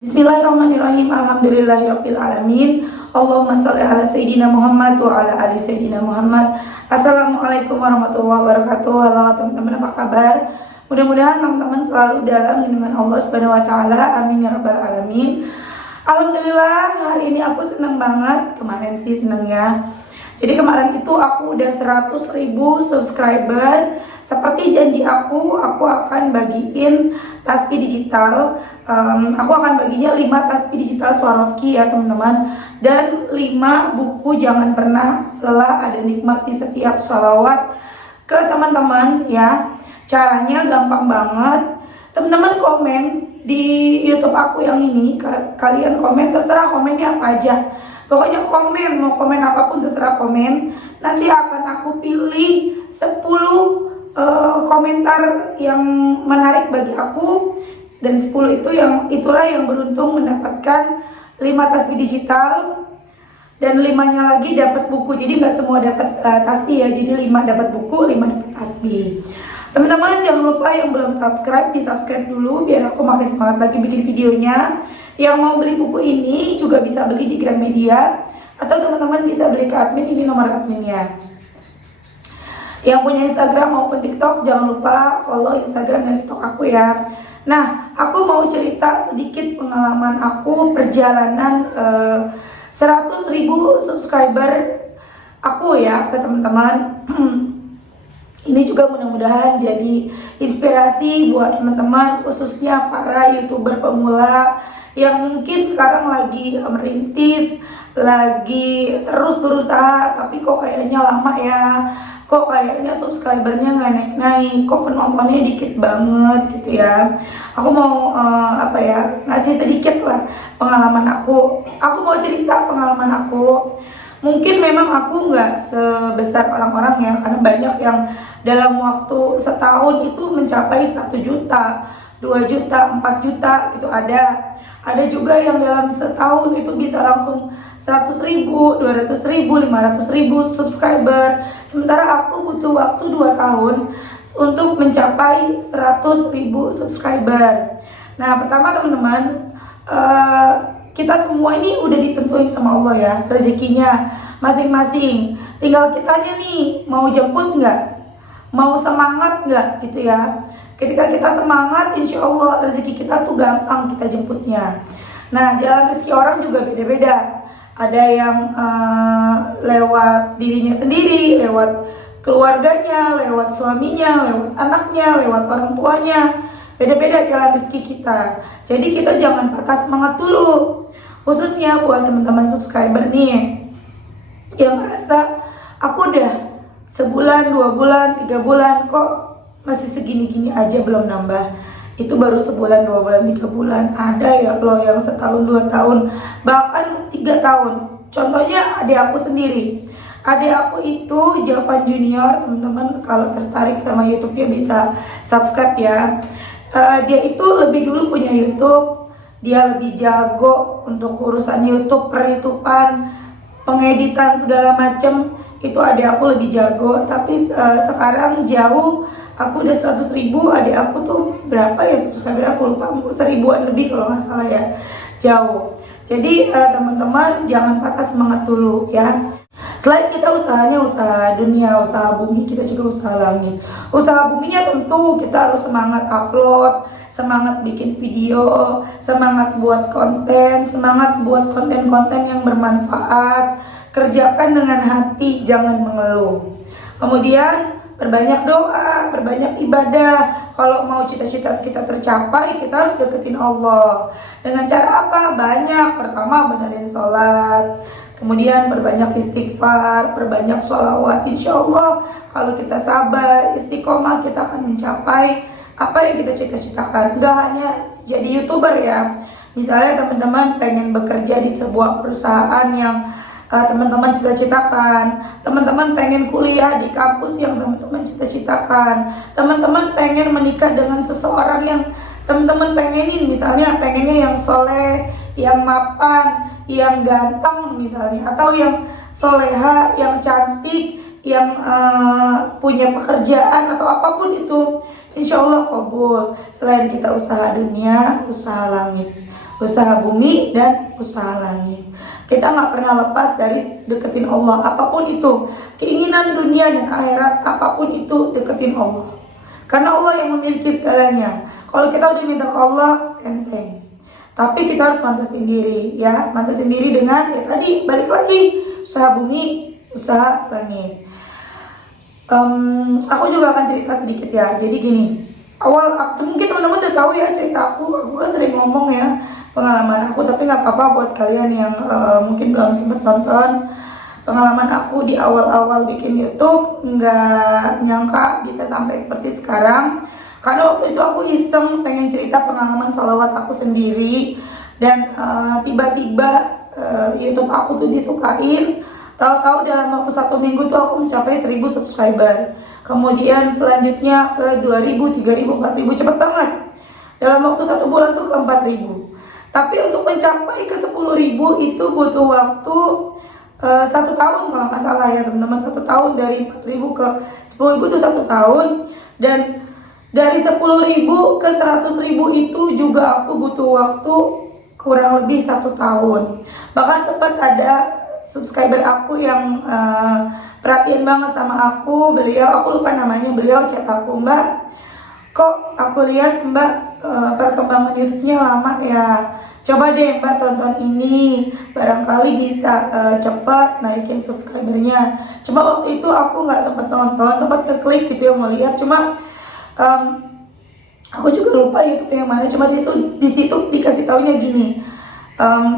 Bismillahirrahmanirrahim. Alhamdulillahirabbil alamin. Allahumma shalli ala sayyidina Muhammad wa ala ali sayyidina Muhammad. Assalamualaikum warahmatullahi wabarakatuh. Halo teman-teman, apa kabar? Mudah-mudahan teman-teman selalu dalam lindungan Allah Subhanahu wa taala. Amin ya rabbal alamin. Alhamdulillah, hari ini aku senang banget. Kemarin sih senang ya. Jadi kemarin itu aku udah 100.000 subscriber. Seperti janji aku akan bagiin tasbih digital. Aku akan baginya 5 tasbih digital Swarovski ya teman-teman. Dan 5 buku jangan pernah lelah ada nikmat di setiap sholawat ke teman-teman ya. Caranya gampang banget. Teman-teman komen di YouTube aku yang ini. Kalian komen, terserah komennya apa aja. Pokoknya komen, mau komen apapun terserah komen. Nanti akan aku pilih 10 komentar yang menarik bagi aku. Dan 10 itulah yang beruntung mendapatkan 5 tasbih digital. Dan 5-nya lagi dapat buku. Jadi gak semua dapat tasbih ya. Jadi 5 dapat buku, 5 dapat tasbih. Teman-teman jangan lupa yang belum subscribe, di subscribe dulu biar aku makin semangat lagi bikin videonya. Yang mau beli buku ini juga bisa beli di Gramedia, atau teman-teman bisa beli ke admin, ini nomor adminnya. Yang punya Instagram maupun TikTok jangan lupa follow Instagram dan TikTok aku ya. Nah, aku mau cerita sedikit pengalaman aku perjalanan 100.000 subscriber aku ya ke teman-teman. Ini juga mudah-mudahan jadi inspirasi buat teman-teman, khususnya para YouTuber pemula yang mungkin sekarang lagi merintis, lagi terus berusaha, tapi kok kayaknya lama ya, kok kayaknya subscribernya nggak naik-naik, kok penontonnya dikit banget gitu ya. Aku mau ngasih sedikit lah pengalaman aku. Aku mau cerita pengalaman aku. Mungkin memang aku nggak sebesar orang-orang ya, karena banyak yang dalam waktu setahun itu mencapai 1 juta, 2 juta, 4 juta gitu ada. Ada juga yang dalam setahun itu bisa langsung 100.000, 200.000, 500.000 subscriber. Sementara aku butuh waktu 2 tahun untuk mencapai 100.000 subscriber. Nah, pertama teman-teman, kita semua ini udah ditentuin sama Allah ya, rezekinya masing-masing. Tinggal kitanya nih, mau jemput nggak? Mau semangat nggak gitu ya. Ketika kita semangat, insya Allah rezeki kita tuh gampang kita jemputnya. Nah, jalan rezeki orang juga beda-beda. Ada yang lewat dirinya sendiri, lewat keluarganya, lewat suaminya, lewat anaknya, lewat orang tuanya. Beda-beda jalan rezeki kita. Jadi kita jangan patah semangat dulu. Khususnya buat teman-teman subscriber nih yang merasa aku udah sebulan, 2 bulan, 3 bulan kok masih segini-gini aja belum nambah. Itu baru sebulan, 2 bulan, 3 bulan. Ada ya loh yang setahun, 2 tahun, bahkan 3 tahun. Contohnya adik aku sendiri. Adik aku itu Javan Junior, teman-teman kalau tertarik sama YouTube-nya bisa subscribe ya. Dia itu lebih dulu punya YouTube. Dia lebih jago untuk urusan YouTube, per-YouTubean, pengeditan segala macem. Itu adik aku lebih jago. Tapi sekarang jauh. Aku udah 100.000, adik aku tuh berapa ya subscriber aku lupa, 1000-an lebih kalau nggak salah ya, jauh. Jadi teman-teman jangan patah semangat dulu ya. Selain kita usahanya usaha dunia, usaha bumi, kita juga usaha langit. Usaha buminya tentu kita harus semangat upload, semangat bikin video, semangat buat konten, semangat buat konten-konten yang bermanfaat. Kerjakan dengan hati, jangan mengeluh. Kemudian perbanyak doa, perbanyak ibadah. Kalau mau cita-cita kita tercapai, kita harus deketin Allah. Dengan cara apa? Banyak. Pertama, benerin sholat. Kemudian perbanyak istighfar, perbanyak sholawat. Insya Allah kalau kita sabar, istiqomah, kita akan mencapai apa yang kita cita-citakan. Gak hanya jadi YouTuber ya. Misalnya teman-teman pengen bekerja di sebuah perusahaan yang teman-teman cita-citakan, teman-teman pengen kuliah di kampus yang teman-teman cita-citakan, teman-teman pengen menikah dengan seseorang yang teman-teman pengenin, misalnya pengennya yang soleh, yang mapan, yang ganteng misalnya, atau yang soleha, yang cantik, yang punya pekerjaan atau apapun itu, insya Allah kabul. Selain kita usaha dunia, usaha langit. usaha bumi dan usaha langit. Kita nggak pernah lepas dari deketin Allah, apapun itu, keinginan dunia dan akhirat, apapun itu deketin Allah, karena Allah yang memiliki segalanya. Kalau kita udah minta ke Allah, enteng. Tapi kita harus mantas sendiri, ya, mantas sendiri dengan ya tadi balik lagi usaha bumi, usaha langit. Aku juga akan cerita sedikit ya. Jadi gini, mungkin teman-teman udah tahu ya cerita aku kan sering ngomong ya pengalaman aku, tapi nggak apa-apa buat kalian yang mungkin belum sempat nonton pengalaman aku di awal-awal bikin YouTube. Nggak nyangka bisa sampai seperti sekarang, karena waktu itu aku iseng pengen cerita pengalaman sholawat aku sendiri, dan tiba-tiba YouTube aku tuh disukain. Tahu-tahu dalam waktu 1 minggu tuh aku mencapai 1000 subscriber. Kemudian selanjutnya ke 2000, 3000, 4000, cepet banget. Dalam waktu 1 bulan tuh ke 4000. Tapi untuk mencapai ke 10.000 itu butuh waktu 1 tahun kalau nggak salah ya teman-teman. 1 tahun, dari 4.000 ke 10.000 itu 1 tahun. Dan dari 10.000 ke 100.000 itu juga aku butuh waktu kurang lebih 1 tahun. Bahkan sempat ada subscriber aku yang perhatian banget sama aku. Aku lupa namanya, beliau chat aku, "Mbak, kok aku lihat Mbak perkembangan YouTube-nya lama ya. Coba deh Mbak tonton ini, barangkali bisa cepat naikin subscribernya." Cuma waktu itu aku nggak sempat nonton, sempat ngeklik gitu ya mau lihat. Cuma aku juga lupa YouTube yang mana. Cuma di situ dikasih taunya gini.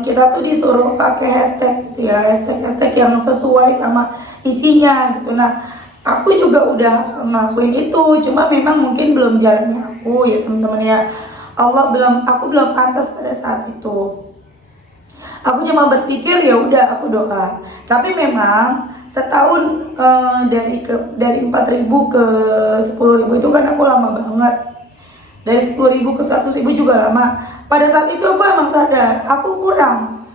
Kita tuh disuruh pakai hashtag gitu ya, hashtag yang sesuai sama isinya gitu. Nah, aku juga udah ngelakuin itu, cuma memang mungkin belum jalannya aku ya teman-teman ya. Aku belum pantas pada saat itu. Aku cuma berpikir ya udah aku doa. Tapi memang setahun dari 4.000 ke 10.000 itu kan aku lama banget. Dari 10.000 ke 100.000 juga lama. Pada saat itu aku emang sadar aku kurang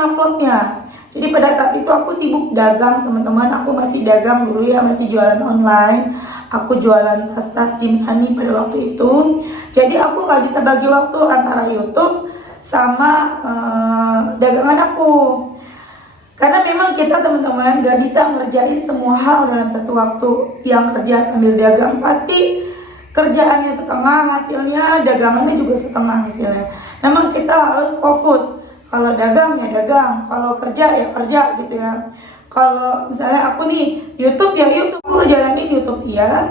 uploadnya. Jadi pada saat itu aku sibuk dagang teman-teman. Aku masih dagang dulu ya, masih jualan online. Aku jualan tas-tas Jim Sunny pada waktu itu. Jadi aku gak bisa bagi waktu antara YouTube sama dagangan aku. Karena memang kita teman-teman gak bisa ngerjain semua hal dalam satu waktu. Yang kerja sambil dagang pasti kerjaannya setengah hasilnya, dagangannya juga setengah hasilnya. Memang kita harus fokus. Kalau dagang ya dagang, kalau kerja ya kerja gitu ya. Kalau misalnya aku nih YouTube ya YouTube, aku jalanin YouTube iya,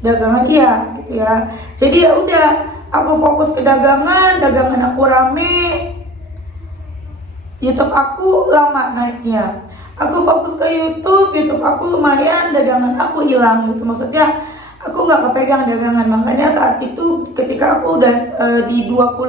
dagangan iya gitu ya. Jadi ya udah, aku fokus ke dagangan aku rame, YouTube aku lama naiknya. Aku fokus ke YouTube aku lumayan, dagangan aku hilang gitu. Maksudnya aku nggak kepegang dagangan. Makanya saat itu ketika aku udah di 10.000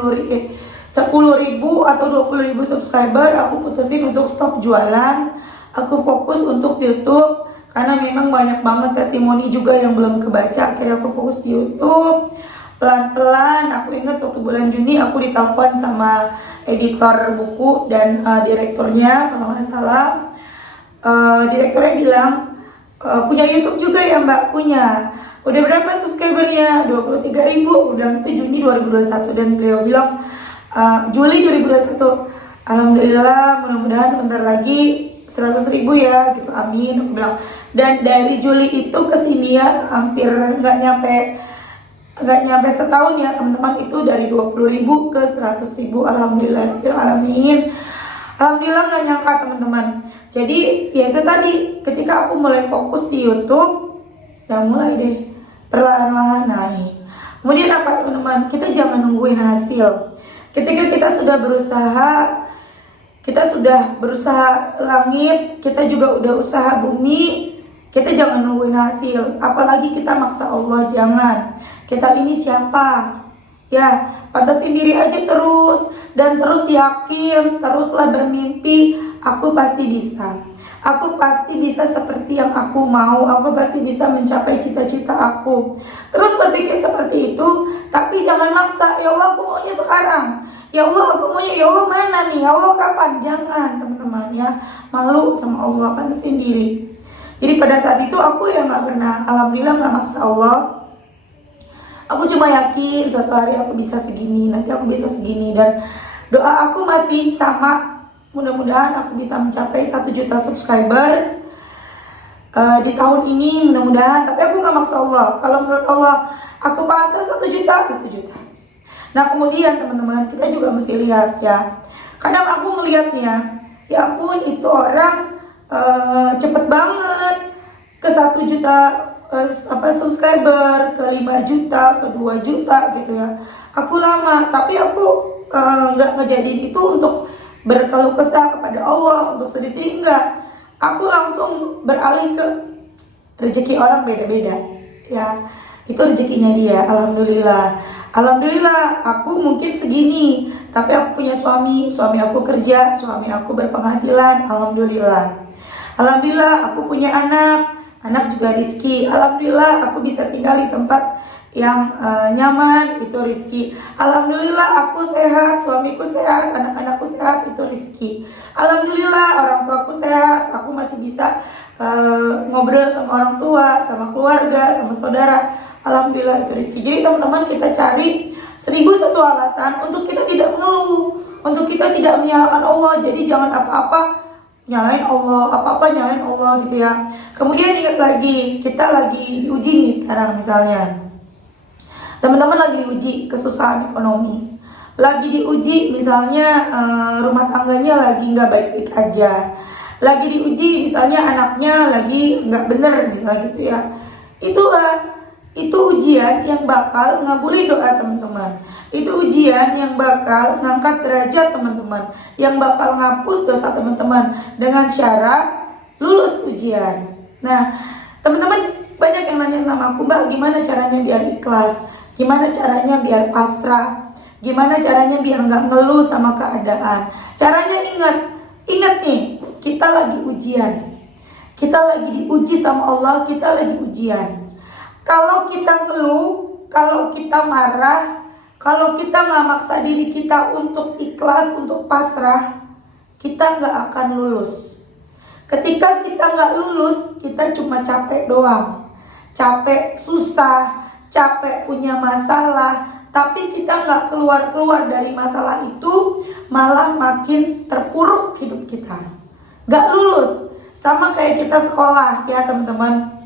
atau 20.000 subscriber, aku putusin untuk stop jualan. Aku fokus untuk YouTube karena memang banyak banget testimoni juga yang belum kebaca. Akhirnya aku fokus di YouTube. Pelan-pelan, aku ingat waktu bulan Juni aku ditelepon sama editor buku dan direkturnya kalau nggak salah. Direkturnya bilang, punya YouTube juga ya Mbak? Punya. Udah berapa subscribernya? 23.000. Udah itu Juni 2021. Dan beliau bilang Juli 2021. Alhamdulillah, mudah-mudahan bentar lagi 100.000 ya gitu, amin. Aku bilang. Dan dari Juli itu ke sini ya hampir nggak nyampe setahun ya teman-teman, itu dari 20.000 ke 100.000. Alhamdulillah, alamin. Alhamdulillah, nggak nyangka teman-teman. Jadi ya itu tadi, ketika aku mulai fokus di YouTube, ya mulai deh perlahan-lahan naik. Kemudian apa teman-teman? Kita jangan nungguin hasil. Ketika kita sudah berusaha langit, kita juga udah usaha bumi, kita jangan nungguin hasil. Apalagi kita maksa Allah, jangan. Kita ini siapa? Ya, pantasin diri aja terus. Dan terus yakin, teruslah bermimpi, aku pasti bisa. Aku pasti bisa seperti yang aku mau. Aku pasti bisa mencapai cita-cita aku. Terus berpikir seperti itu, tapi jangan maksa. Ya Allah, aku maunya sekarang. Ya Allah, aku maunya. Ya Allah, mana nih? Ya Allah, kapan? Jangan teman-teman ya. Malu sama Allah, pantasin diri. Jadi pada saat itu aku ya nggak pernah, alhamdulillah nggak maksa Allah. Aku cuma yakin suatu hari aku bisa segini, nanti aku bisa segini. Dan Doa aku masih sama, mudah-mudahan aku bisa mencapai 1 juta subscriber di tahun ini, mudah-mudahan. Tapi aku gak maksa Allah. Kalau menurut Allah aku pantas 1 juta, 1 juta. Nah kemudian teman-teman, kita juga mesti lihat ya. Kadang aku ngelihatnya, ya ampun itu orang cepet banget ke 1 juta subscriber, ke 5 juta, ke 2 juta gitu ya. Aku lama, tapi aku nggak ngejadiin itu untuk berkeluh kesah kepada Allah, untuk sedih-sedih, enggak. Aku langsung beralih ke rezeki orang beda-beda ya. Itu rezekinya dia, alhamdulillah. Alhamdulillah aku mungkin segini, tapi aku punya suami aku kerja, suami aku berpenghasilan, alhamdulillah. Alhamdulillah aku punya anak juga rizki. Alhamdulillah aku bisa tinggal di tempat yang nyaman, itu rizki. Alhamdulillah aku sehat, suamiku sehat, anak-anakku sehat, itu rizki. Alhamdulillah orang tuaku sehat, aku masih bisa ngobrol sama orang tua, sama keluarga, sama saudara. Alhamdulillah itu rizki. Jadi teman-teman, kita cari 1001 alasan untuk kita tidak mengeluh, untuk kita tidak menyalahkan Allah. Jadi jangan apa-apa nyalain Allah, apa-apa nyalain Allah gitu ya. Kemudian ingat lagi, kita lagi diuji nih sekarang misalnya. Teman-teman lagi diuji kesusahan ekonomi, lagi diuji misalnya rumah tangganya lagi nggak baik-baik aja, lagi diuji misalnya anaknya lagi nggak bener misalnya gitu ya. Itu ujian yang bakal ngabulin doa teman-teman. Itu ujian yang bakal ngangkat derajat teman-teman, yang bakal ngapus dosa teman-teman dengan syarat lulus ujian. Nah teman-teman banyak yang nanya sama aku, Mbak gimana caranya biar ikhlas, gimana caranya biar pasrah, gimana caranya biar nggak ngeluh sama keadaan. Caranya ingat nih, kita lagi ujian, kita lagi diuji sama Allah, kita lagi ujian. Kalau kita ngeluh, kalau kita marah, kalau kita nggak maksa diri kita untuk ikhlas, untuk pasrah, kita nggak akan lulus. Ketika kita nggak lulus, kita cuma capek doang, capek, susah, capek, punya masalah, tapi kita nggak keluar dari masalah itu, malah makin terpuruk hidup kita, nggak lulus. Sama kayak kita sekolah ya teman-teman,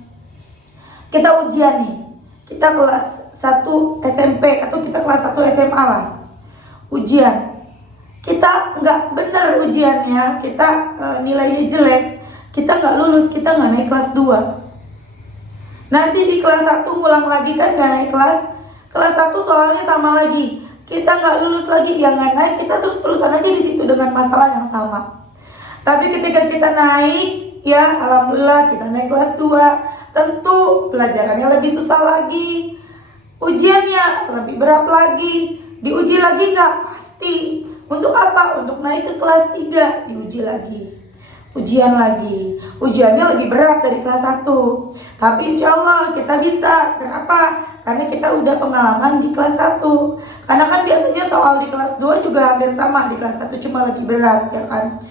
kita ujian nih, kita kelas 1 SMP atau kita kelas 1 SMA lah, ujian, kita nggak bener ujiannya, kita nilainya jelek, kita nggak lulus, kita nggak naik kelas 2. Nanti di kelas 1 ngulang lagi kan gak naik kelas 1 soalnya sama lagi, kita gak lulus lagi, ya gak naik, kita terus-terusan aja di situ dengan masalah yang sama. Tapi ketika kita naik, ya alhamdulillah kita naik kelas 2, tentu pelajarannya lebih susah lagi, ujiannya lebih berat lagi, diuji lagi gak? Pasti. Untuk apa? Untuk naik ke kelas 3, diuji lagi, ujian lagi, ujiannya lebih berat dari kelas 1. Tapi insya Allah kita bisa. Kenapa? Karena kita udah pengalaman di kelas 1. Karena kan biasanya soal di kelas 2 juga hampir sama, di kelas 1 cuma lebih berat ya kan.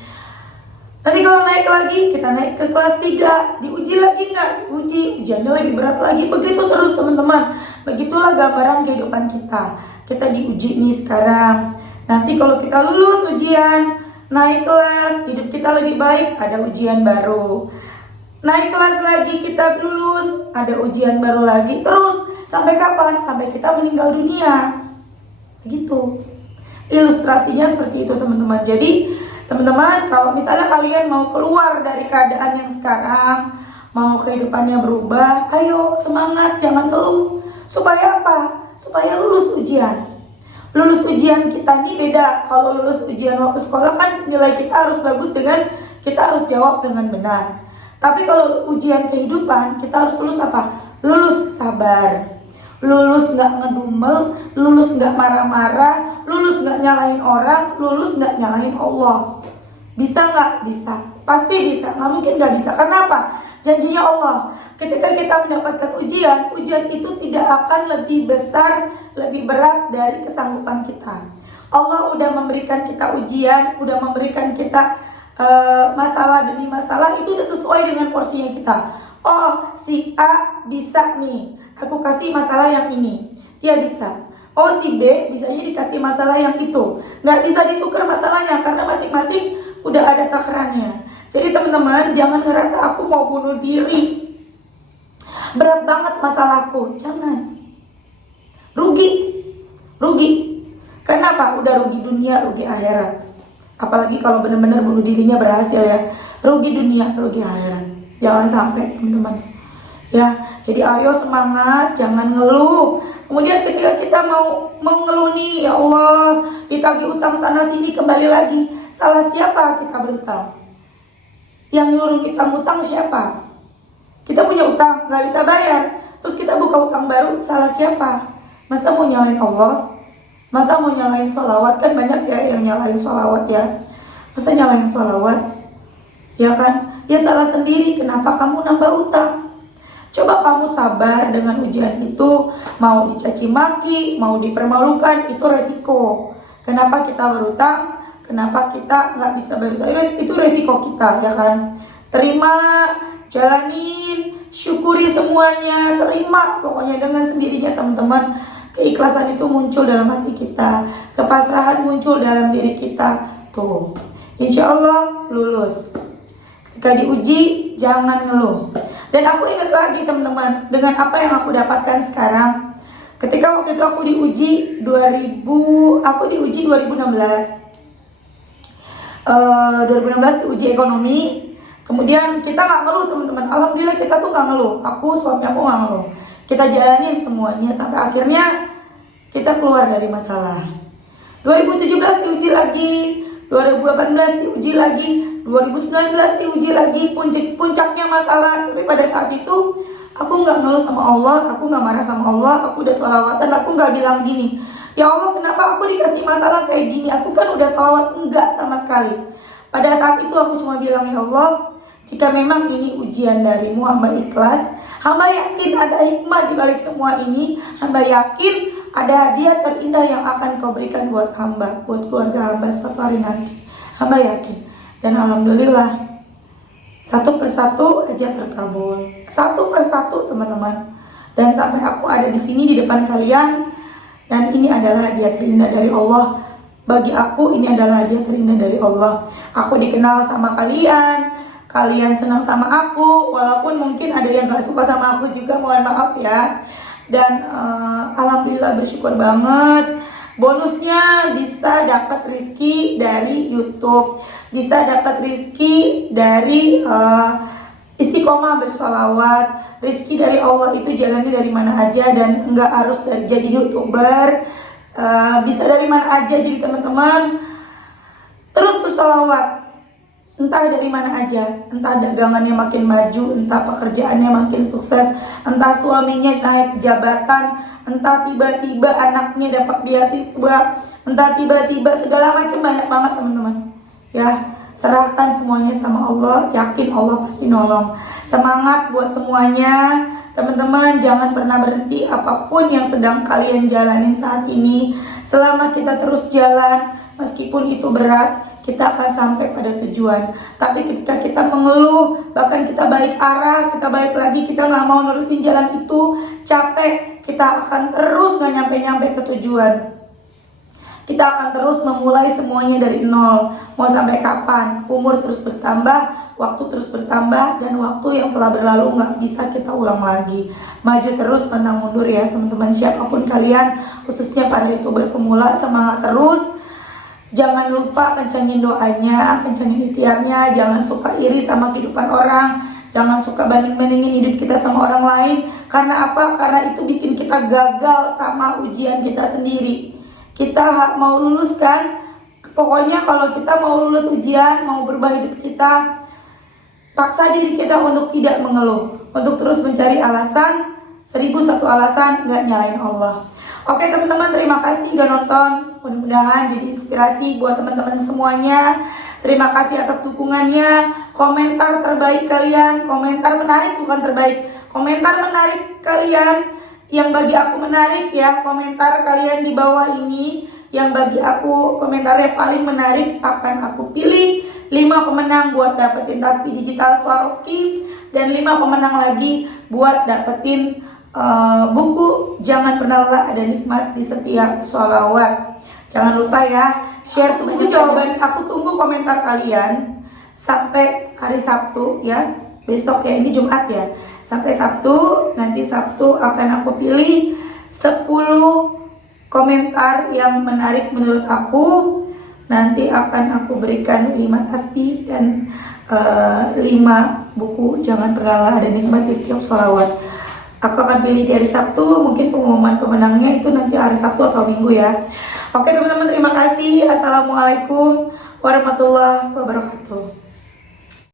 Nanti kalau naik lagi, kita naik ke kelas 3, diuji lagi nggak? Diuji, ujiannya lebih berat lagi. Begitu terus teman-teman. Begitulah gambaran kehidupan kita. Kita diuji nih sekarang. Nanti kalau kita lulus ujian, naik kelas, hidup kita lebih baik, ada ujian baru. Naik kelas lagi, kita lulus, ada ujian baru lagi. Terus, sampai kapan? Sampai kita meninggal dunia. Begitu. Ilustrasinya seperti itu teman-teman. Jadi, teman-teman, kalau misalnya kalian mau keluar dari keadaan yang sekarang, mau kehidupannya berubah, ayo semangat, jangan ngeluh. Supaya apa? Supaya lulus ujian. Lulus ujian kita ini beda. Kalau lulus ujian waktu sekolah kan nilai kita harus bagus dengan kita harus jawab dengan benar. Tapi kalau ujian kehidupan kita harus lulus apa? Lulus sabar, lulus nggak ngedumel, lulus nggak marah-marah, lulus nggak nyalahin orang, lulus nggak nyalahin Allah. Bisa nggak? Bisa, pasti bisa. Nggak mungkin nggak bisa. Kenapa? Janjinya Allah. Ketika kita mendapatkan ujian, ujian itu tidak akan lebih besar, lebih berat dari kesanggupan kita. Allah udah memberikan kita ujian, udah memberikan kita masalah demi masalah, itu udah sesuai dengan porsinya kita. Oh, si A bisa nih, aku kasih masalah yang ini, dia bisa. Oh si B bisanya dikasih masalah yang itu, nggak bisa ditukar masalahnya karena masing-masing udah ada takarannya. Jadi teman-teman jangan ngerasa aku mau bunuh diri, berat banget masalahku, jangan. Rugi. Kenapa? Udah rugi dunia, rugi akhirat. Apalagi kalau benar-benar bunuh dirinya berhasil ya, rugi dunia, rugi akhirat. Jangan sampai teman-teman. Ya, jadi ayo semangat, jangan ngeluh. Kemudian ketika kita mau ngeluh nih, ya Allah, ditagih utang sana sini, kembali lagi. Salah siapa kita berutang? Yang nyuruh kita ngutang siapa? Kita punya utang, nggak bisa bayar, terus kita buka utang baru, salah siapa? Masa mau nyalain Allah? Masa mau nyalain sholawat? Kan banyak ya yang nyalain sholawat ya. Masa nyalain sholawat? Ya kan? Ya salah sendiri, kenapa kamu nambah utang? Coba kamu sabar dengan ujian itu, mau dicaci maki, mau dipermalukan, itu resiko. Kenapa kita berutang? Kenapa kita nggak bisa berutang? Itu resiko kita, ya kan? Terima, jalanin, syukuri semuanya, terima. Pokoknya dengan sendirinya teman-teman, keikhlasan itu muncul dalam hati kita, kepasrahan muncul dalam diri kita. Tuh, insya Allah lulus. Ketika diuji, jangan ngeluh. Dan aku ingat lagi teman-teman, dengan apa yang aku dapatkan sekarang. Ketika waktu itu aku diuji 2016 diuji ekonomi. Kemudian kita nggak ngeluh teman-teman. Alhamdulillah kita tuh nggak ngeluh. Aku, suami aku nggak ngeluh. Kita jalanin semuanya sampai akhirnya kita keluar dari masalah. 2017 diuji lagi, 2018 diuji lagi, 2019 diuji lagi, puncaknya masalah. Tapi pada saat itu aku nggak ngeluh sama Allah, aku nggak marah sama Allah, aku udah sholawatan, aku nggak bilang gini, ya Allah kenapa aku dikasih masalah kayak gini, aku kan udah sholawat, enggak sama sekali. Pada saat itu aku cuma bilang, ya Allah, jika memang ini ujian darimu, hamba ikhlas, hamba yakin ada hikmah di balik semua ini, hamba yakin ada hadiah terindah yang akan kau berikan buat hamba, buat keluarga hamba suatu hari nanti. Hamba yakin. Dan alhamdulillah, satu persatu aja terkabul. Satu persatu teman-teman. Dan sampai aku ada di sini di depan kalian. Dan ini adalah hadiah terindah dari Allah. Bagi aku ini adalah hadiah terindah dari Allah. Aku dikenal sama kalian. Kalian senang sama aku. Walaupun mungkin ada yang gak suka sama aku juga, mohon maaf ya. Dan alhamdulillah bersyukur banget. Bonusnya bisa dapat rezeki dari YouTube, bisa dapat rezeki dari istiqomah bersholawat. Rezeki dari Allah itu jalannya dari mana aja dan enggak harus dari jadi YouTuber. Bisa dari mana aja jadi teman-teman. Terus bersholawat. Entah dari mana aja, entah dagangannya makin maju, entah pekerjaannya makin sukses, entah suaminya naik jabatan, entah tiba-tiba anaknya dapat beasiswa, entah tiba-tiba segala macam, banyak banget teman-teman. Ya, serahkan semuanya sama Allah, yakin Allah pasti nolong. Semangat buat semuanya, teman-teman, jangan pernah berhenti apapun yang sedang kalian jalanin saat ini. Selama kita terus jalan, meskipun itu berat, kita akan sampai pada tujuan. Tapi ketika kita mengeluh, bahkan kita balik arah, kita balik lagi, kita nggak mau nerusin jalan itu, capek, kita akan terus nggak nyampe-nyampe ke tujuan. Kita akan terus memulai semuanya dari nol. Mau sampai kapan? Umur terus bertambah, waktu terus bertambah, dan waktu yang telah berlalu nggak bisa kita ulang lagi. Maju terus, pantang mundur ya teman-teman. Siapapun kalian, khususnya para YouTuber pemula, semangat terus. Jangan lupa kencangin doanya, kencangin ikhtiarnya. Jangan suka iri sama kehidupan orang. Jangan suka banding-bandingin hidup kita sama orang lain. Karena apa? Karena itu bikin kita gagal sama ujian kita sendiri. Kita mau lulus kan? Pokoknya kalau kita mau lulus ujian, mau berubah hidup kita, paksa diri kita untuk tidak mengeluh, untuk terus mencari alasan, 1001 alasan, gak nyalain Allah. Oke teman-teman, terima kasih udah nonton. Mudah-mudahan jadi inspirasi buat teman-teman semuanya. Terima kasih atas dukungannya. Komentar terbaik kalian, komentar menarik bukan terbaik, komentar menarik kalian yang bagi aku menarik ya. Komentar kalian di bawah ini yang bagi aku komentarnya paling menarik akan aku pilih 5 pemenang buat dapetin tasbih digital Swarovski, dan 5 pemenang lagi buat dapetin buku Jangan Pernah Lelah Ada Nikmat di Setiap Sholawat. Jangan lupa ya, share buku jawaban. Aku tunggu komentar kalian sampai hari Sabtu ya. Besok ya, ini Jumat ya. Sampai Sabtu, nanti Sabtu akan aku pilih 10 komentar yang menarik menurut aku. Nanti akan aku berikan 5 tasbih dan 5 buku Jangan Pernah Lelah Ada Nikmat di Setiap Sholawat. Aku akan pilih dari Sabtu, mungkin pengumuman pemenangnya itu nanti hari Sabtu atau Minggu ya. Oke teman-teman, terima kasih. Assalamualaikum warahmatullahi wabarakatuh.